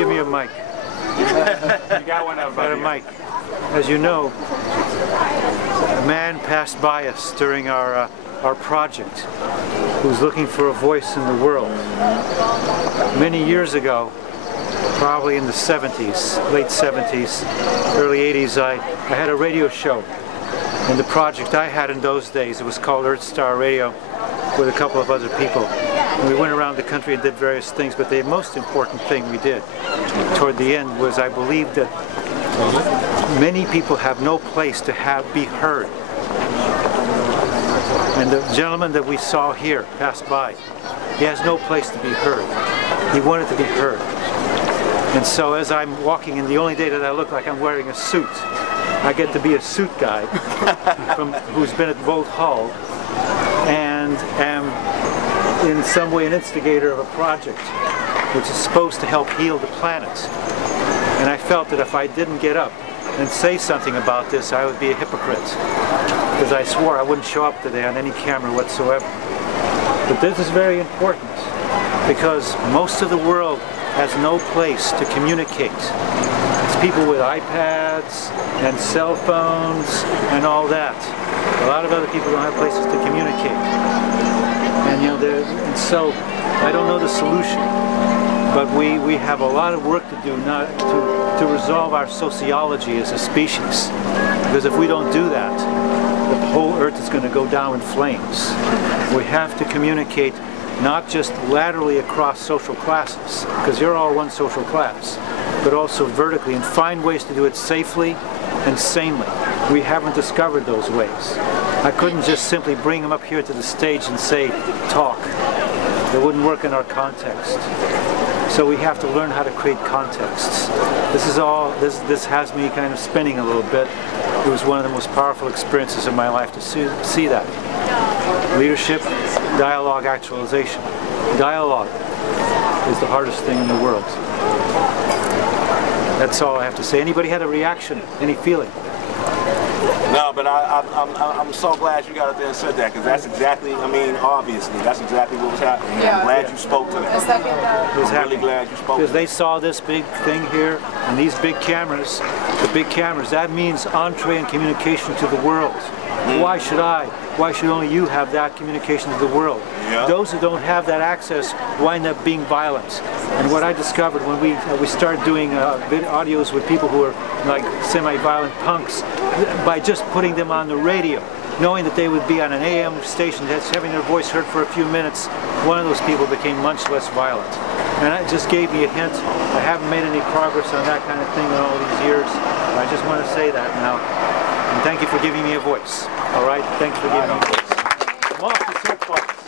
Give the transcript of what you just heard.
Give me a mic. You got one of them. Got a mic. As you know, a man passed by us during our project who's looking for a voice in the world. Many years ago, probably in the 70s, late 70s, early 80s, I had a radio show. And the project I had in those days, it was called Earth Star Radio, with a couple of other people. And we went around the country and did various things, but the most important thing we did toward the end was I believed that many people have no place to be heard. And the gentleman that we saw here pass by, he has no place to be heard. He wanted to be heard. And so as I'm walking in, the only day that I look like I'm wearing a suit, I get to be a suit guy who's been at Volt Hall and am in some way an instigator of a project which is supposed to help heal the planet. And I felt that if I didn't get up and say something about this, I would be a hypocrite. Because I swore I wouldn't show up today on any camera whatsoever. But this is very important because most of the world has no place to communicate. It's people with iPads and cell phones and all that. A lot of other people don't have places to communicate. And and so I don't know the solution, but we have a lot of work to do to resolve our sociology as a species. Because if we don't do that, the whole Earth is going to go down in flames. We have to communicate not just laterally across social classes, because you're all one social class, but also vertically, and find ways to do it safely and sanely. We haven't discovered those ways. I couldn't just simply bring them up here to the stage and say, talk. It wouldn't work in our context. So we have to learn how to create contexts. This has me kind of spinning a little bit. It was one of the most powerful experiences of my life to see that. Leadership, dialogue, actualization. Dialogue is the hardest thing in the world. That's all I have to say. Anybody had a reaction? Any feeling? No, but I'm so glad you got up there and said that, because that's exactly, I mean, obviously, that's exactly what was happening. Yeah. I'm glad you spoke to that. I'm really glad you spoke to that. Because they saw this big thing here, and these big cameras, that means entree and communication to the world. Why should only you have that communication to the world? Yeah. Those who don't have that access wind up being violent. And what I discovered when we started doing audios with people who are like semi-violent punks, by just putting them on the radio, knowing that they would be on an AM station that's having their voice heard for a few minutes, one of those people became much less violent. And that just gave me a hint. I haven't made any progress on that kind of thing in all these years. I just want to say that now. And thank you for giving me a voice. All right? Thanks for giving me a voice. I'm off the soapbox.